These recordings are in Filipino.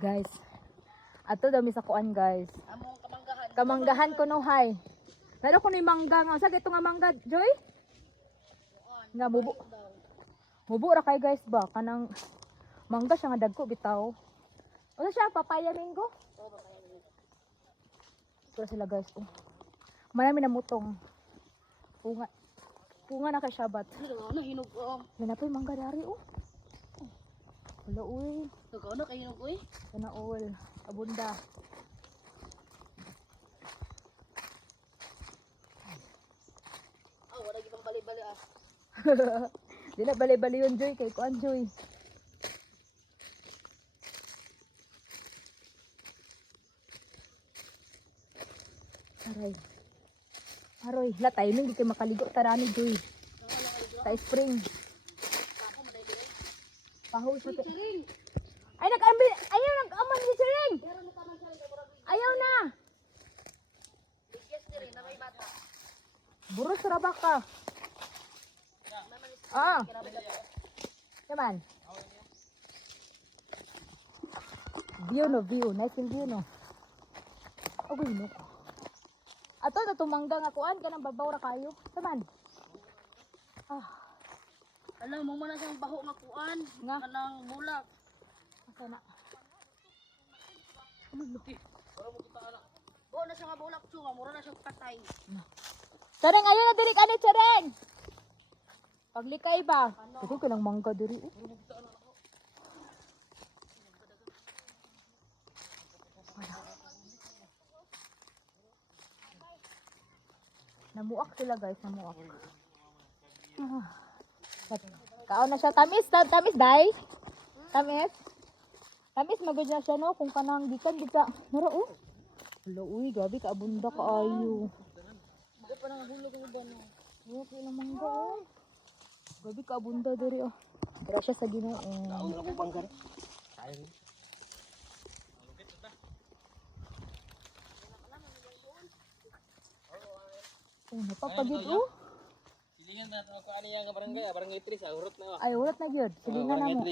Guys, ato dami sa kuan guys. Among kamanggahan. Kamanggahan ko no hay. Pero ko ni mangga nga sa ito nga mangga, Joy? Nga mubo. Mubo ra kay guys ba kanang mangga siya nga dagko bitaw. Ano siya papaya mango? Ito sila guys. Oh. Marami na mutong. Punga. Punga na kay Shabat. Ano hinog ko. Minapoy mangga dari oh. Wala uy. Ano kay hinog oy? Kana all. Abunda. Wala gipang bali-bali ah. Di na bali-bali yun Joy kay kuan Joy. Aray. Aroy, la timing di kay makaligo tarani Joy. Sa spring. Paho siya kay. Ay nag-ambil, ayaw nag-aman ni Siring. Ayaw na. Bigyas diri na may bata. Buros ra ba ka? Ah. Yaman. View no view, nice yung view no. Agoy no. Ato na tumangga nga kuan kanang babaw ra kayo. Taman. Ah, Alam mo man siyang baho nga kuan, Nga? kanang bulak. asa na. Ano luki? Baho na siya nga bulak chunga, mura na siyang patay. Sareng ayo na diri kanit sareng. Paglikay ba? Kasi ko lang mangga diri. Namuak sila guys, namuak. Ah. Kaon na siya tamis, tamis dai. Tamis. Tamis magud na siya no kung kanang gikan kita. Nara oh. Hello uy, gabi ka abunda ka ayo. Bago pa nang hulog ng uban. Oh, kailang mangga oh. Gabi ka abunda diri oh. Pero siya sa Ginoo. Ano ko banggar? Oh, napapagid oh. Silingan na ako ani yang barangay, barangay 3 urot na. Ay, ulat na gyud. Silingan na mo.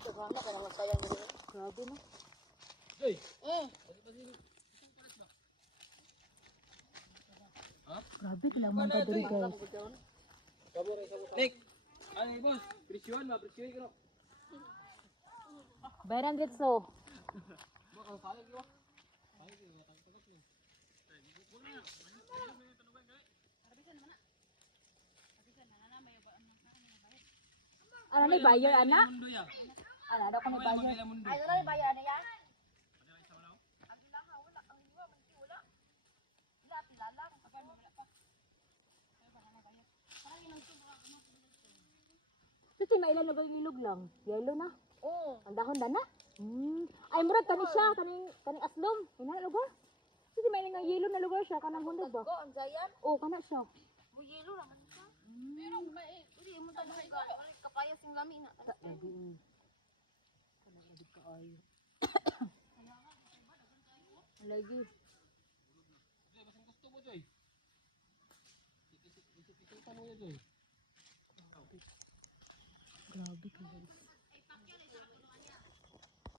Sagana ka nang sayang diri. Grabe no. Hey, Grabe kailang mangga diri guys. Nek. Ani boss, presyon ba presyon ko. Bayaran dito. Ano may bayar ana? Mundo ya. Ano daw ko may bayar? Ay, wala ni bayan niya. Kasi may ilan na ilog lang. Yellow na. Oo. Ang dahon na na. Ay murag kani siya kaning aslom. Ina lugar. Kasi may nga yellow na lugar siya kanang hundog ba? Ko ang zayan. Oh, kana siya. Mo yelo naman siya. Pero may uri mo tan sa kapayas sing lami na. Lagi. Gusto mo joy. Kita mo joy. Grabe guys.